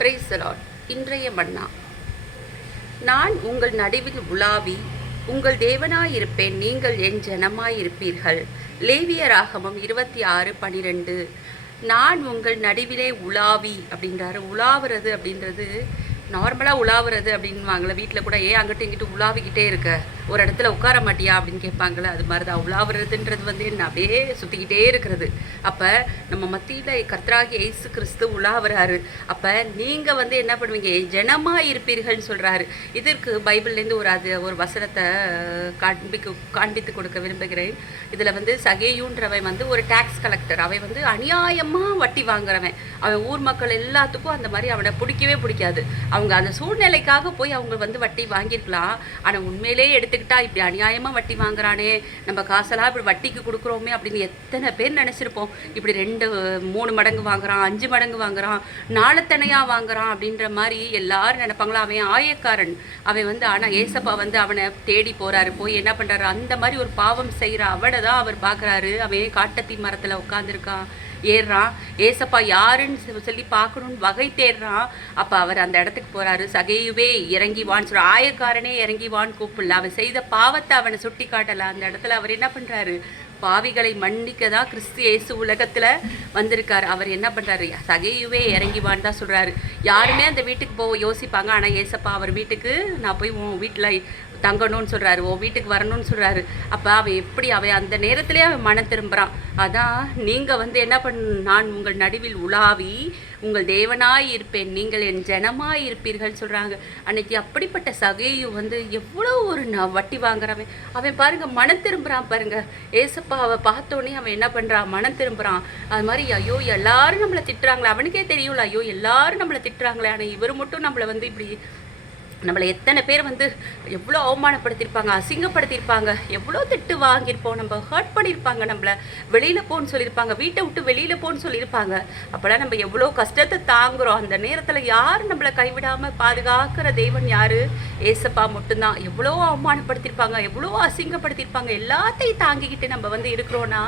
பிரைசலாட் இன்றைய மன்னா. நான் உங்கள் நடுவில் உலாவி உங்கள் தேவனாயிருப்பேன் நீங்கள் என் ஜனமாயிருப்பீர்கள். லேவியராகமம் இருபத்தி ஆறு பனிரெண்டு. நான் உங்கள் நடுவிலே உலாவி அப்படின்றாரு. உலாவுறது அப்படின்றது நார்மலாக உலாவுறது அப்படின்வாங்களே வீட்டில் கூட ஏன் அங்கிட்டு இங்கிட்டு உலாவிக்கிட்டே இருக்க. ஒரு இடத்துல உட்கார மாட்டியா? அப்படின்னு கேட்பாங்களே அது மாதிரி தான் உலாவுறதுன்றது வந்து என்ன? அப்படியே சுற்றிக்கிட்டே இருக்கிறது. அப்போ நம்ம மத்தியில் கர்த்தராகி ஏசு கிறிஸ்து உலாவுறாரு. அப்போ நீங்கள் வந்து என்ன பண்ணுவீங்க? ஜனமாக இருப்பீர்கள்னு சொல்கிறாரு இதற்கு பைபிள்லேருந்து ஒரு அது ஒரு வசனத்தை காண்பிக்க காண்பித்து கொடுக்க விரும்புகிறேன். இதில் வந்து சகேயுன்றவன் வந்து ஒரு டேக்ஸ் கலெக்டர் அவன் வந்து அநியாயமாக வட்டி வாங்குறவன். அவன் ஊர் மக்கள் எல்லாத்துக்கும் அந்த மாதிரி அவனை பிடிக்கவே பிடிக்காது. அவங்க அந்த சூழ்நிலைக்காக போய் அவங்க வந்து வட்டி வாங்கியிருக்கலாம். ஆனால் உண்மையிலே எடுத்துக்கிட்டா இப்படி அநியாயமாக வட்டி வாங்குறானே. நம்ம காசெல்லாம் இப்படி வட்டிக்கு கொடுக்குறோமே அப்படின்னு எத்தனை பேர் நினச்சிருப்போம். இப்படி ரெண்டு மூணு மடங்கு வாங்குறான் அஞ்சு மடங்கு வாங்குறான் நாளத்தனையாக வாங்குறான் அப்படின்ற மாதிரி எல்லாரும் நினைப்பாங்களா? அவன் ஆயக்காரன். அவன் வந்து ஆனால் ஏசப்பா வந்து அவனை தேடி போகிறாரு போய் என்ன பண்ணுறாரு அந்த மாதிரி ஒரு பாவம் செய்கிற அவனை தான் அவர் பார்க்குறாரு. அவன் காட்டத்தி மரத்தில் உட்காந்துருக்கான் ஏறுறான் ஏசப்பா யாருன்னு சொல்லி பார்க்கணும்னு வகை தேடுறான் அப்போ அவர் அந்த இடத்துக்கு போகிறாரு சகையுவே இறங்கி வான்னு சொல்ற ஆயக்காரனே இறங்கி வான்னு கூப்பிடல. அவன் செய்த பாவத்தை அவனை சுட்டி காட்டலை அந்த இடத்துல அவர் என்ன பண்ணுறாரு பாவிகளை மன்னிக்க தான் கிறிஸ்து இயேசு உலகத்தில் வந்திருக்காரு. அவர் என்ன பண்ணுறாரு சகையுவே இறங்கி வான்னு தான் சொல்கிறாரு யாருமே அந்த வீட்டுக்கு போக யோசிப்பாங்க. ஆனால் ஏசப்பா அவர் வீட்டுக்கு நான் போய் உன் வீட்டில் தங்கணும்னு சொல்கிறாரு உன் வீட்டுக்கு வரணும்னு சொல்கிறாரு அப்போ அவன் எப்படி அவன் அந்த நேரத்திலே அவன் மனம் திரும்புகிறான் அதான் நீங்கள் வந்து என்ன பண்ண நான் உங்கள் நடுவில் உலாவி உங்கள் தேவனாய் இருப்பேன் நீங்கள் என் ஜனமாய் இருப்பீர்கள் சொல்கிறாங்க அன்னைக்கு அப்படிப்பட்ட சகையு வந்து எவ்வளோ ஒரு நான் வட்டி வாங்குறவன். அவன் பாருங்க மனம் திரும்புகிறான் பாருங்க. அவன் பார்த்தோன்னே அவன் என்ன பண்ணுறான் மனம் திரும்புகிறான் அது மாதிரி ஐயோ எல்லாரும் நம்மளை திட்டுறாங்களே. அவனுக்கே தெரியும்ல ஐயோ எல்லாரும் நம்மளை திட்டுறாங்களே. ஆனால் இவர் மட்டும் நம்மளை வந்து இப்படி நம்மளை எத்தனை பேர் வந்து எவ்வளோ அவமானப்படுத்தியிருப்பாங்க அசிங்கப்படுத்தியிருப்பாங்க எவ்வளோ திட்டு வாங்கியிருப்போம் நம்ம ஹர்ட் பண்ணியிருப்பாங்க நம்மளை வெளியில் போன்னு சொல்லியிருப்பாங்க வீட்டை விட்டு வெளியில் போன்னு சொல்லியிருப்பாங்க. அப்போல்லாம் நம்ம எவ்வளோ கஷ்டத்தை தாங்குறோம். அந்த நேரத்தில் யார் நம்மளை கைவிடாமல் பாதுகாக்கிற தெய்வன் யார்? ஏசப்பா மட்டும்தான். எவ்வளோ அவமானப்படுத்தியிருப்பாங்க எவ்வளோ அசிங்கப்படுத்தியிருப்பாங்க. எல்லாத்தையும் தாங்கிக்கிட்டு நம்ம வந்து இருக்கிறோன்னா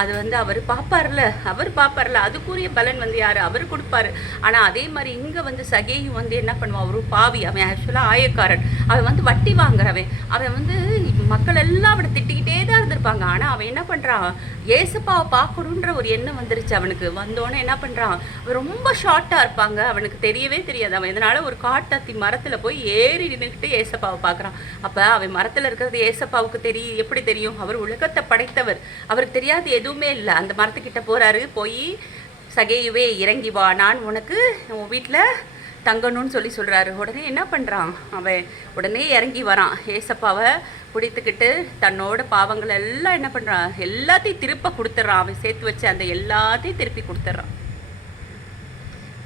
அது வந்து அவர் பார்ப்பார்ல அவர் பார்ப்பார்ல அதுக்குரிய பலன் வந்து யார்? அவர் கொடுப்பாரு. ஆனால் அதே மாதிரி இங்கே வந்து சகேயும் வந்து என்ன பண்ணுவான்? ஒரு பாவி. அவன் ஆக்சுவலாக ஆயக்காரன். அவன் வந்து வட்டி வாங்குறவன். அவன் வந்து மக்கள் எல்லாம் அவனை திட்டிக்கிட்டே தான் இருந்திருப்பாங்க. ஆனால் அவன் என்ன பண்ணுறான் ஏசப்பாவை பார்க்கணுன்ற ஒரு எண்ணம் வந்துருச்சு அவனுக்கு. வந்தோடனே என்ன பண்ணுறான் அவன் ரொம்ப ஷார்ட்டாக இருப்பாங்க. அவனுக்கு தெரியவே தெரியாது. அவன் இதனால் ஒரு காட்டத்தி மரத்தில் போய் ஏறி நின்றுக்கிட்டு ஏசப்பாவை பார்க்குறான். அப்போ அவன் மரத்தில் இருக்கிறது ஏசப்பாவுக்கு தெரியும் எப்படி தெரியும்? அவர் உலகத்தை படைத்தவர். அவருக்கு தெரியாது எதுவுமே இல்லை. அந்த மரத்துக்கிட்ட போகிறாரு போய் சகையவே இறங்கி வா. நான் உனக்கு உன் வீட்டில் தங்கணும்னு சொல்லி சொல்கிறாரு உடனே என்ன பண்ணுறான் அவன் உடனே இறங்கி வரான். ஏசப்பாவை பிடித்துக்கிட்டு தன்னோட பாவங்கள் எல்லாம் என்ன பண்ணுறான் எல்லாத்தையும் திருப்ப கொடுத்துட்றான் அவன் சேர்த்து வச்சு அந்த எல்லாத்தையும் திருப்பி கொடுத்துட்றான்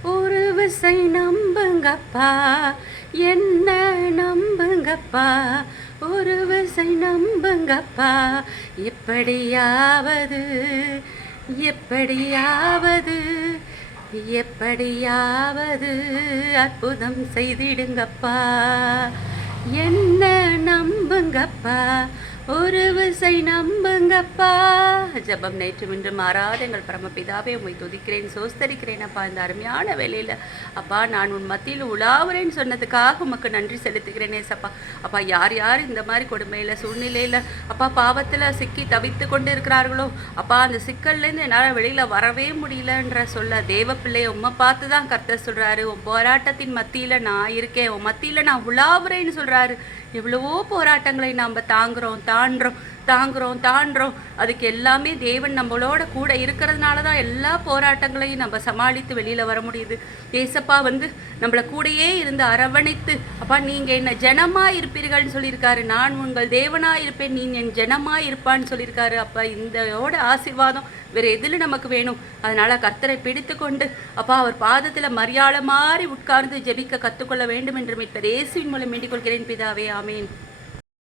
ஒரு விசை நம்புங்கப்பா. என்ன நம்புங்கப்பா? ஒரு விசை நம்புங்கப்பா. எப்படியாவது எப்படியாவது எப்படியாவது அற்புதம் செய்திடுங்கப்பா. என்ன நம்புங்கப்பா. ஒரு விசை நம்புங்கப்பா. ஜெபம் நேற்று இன்று மாறாத. எங்கள் பரமபிதாவே உண்மை துதிக்கிறேன் சோஸ்தரிக்கிறேன். அப்பா இந்த அருமையான வேலையில் அப்பா நான் உன் மத்தியில் உலாவுறேன்னு சொன்னதுக்காக உமக்கு நன்றி செலுத்துகிறேனே சப்பா அப்பா யார் யார் இந்த மாதிரி கொடுமையில் சூழ்நிலையில் அப்பா பாவத்தில் சிக்கி தவித்து கொண்டு இருக்கிறார்களோ அப்பா அந்த சிக்கல்லேருந்து என்னால் வெளியில் வரவே முடியலன்ற சொல்ல தேவ பிள்ளைய உம்மை பார்த்து தான் கத்த சொல்கிறாரு உன் போராட்டத்தின் மத்தியில் நான் இருக்கேன். உன் மத்தியில் நான் உலாவுறேன்னு சொல்கிறாரு எவ்வளவோ போராட்டங்களை நாம் தாங்குகிறோம் தாண்டுறோம் தாங்குறோம் தாண்டுறோம். அதுக்கு எல்லாமே தேவன் நம்மளோட கூட இருக்கிறதுனால தான் எல்லா போராட்டங்களையும் நம்ம சமாளித்து வெளியில் வர முடியுது. ஏசப்பா வந்து நம்மளை கூடயே இருந்து அரவணைத்து அப்பா நீங்கள் என்ன ஜனமாக இருப்பீர்கள்னு சொல்லியிருக்காரு. நான் உங்கள் தேவனாக இருப்பேன். நீ என் ஜனமாக இருப்பான்னு சொல்லியிருக்காரு. அப்பா இந்தோட ஆசீர்வாதம் வேறு எதில் நமக்கு வேணும்? அதனால் கர்த்தரை பிடித்து கொண்டு அப்பா அவர் பாதத்தில் மரியாதை மாறி உட்கார்ந்து ஜெபிக்க கற்றுக்கொள்ள வேண்டும் என்று மீட்பர் இயேசுவின் மூலம் வேண்டிக் கொள்கிறேன் பிதாவே. ஆமேன்.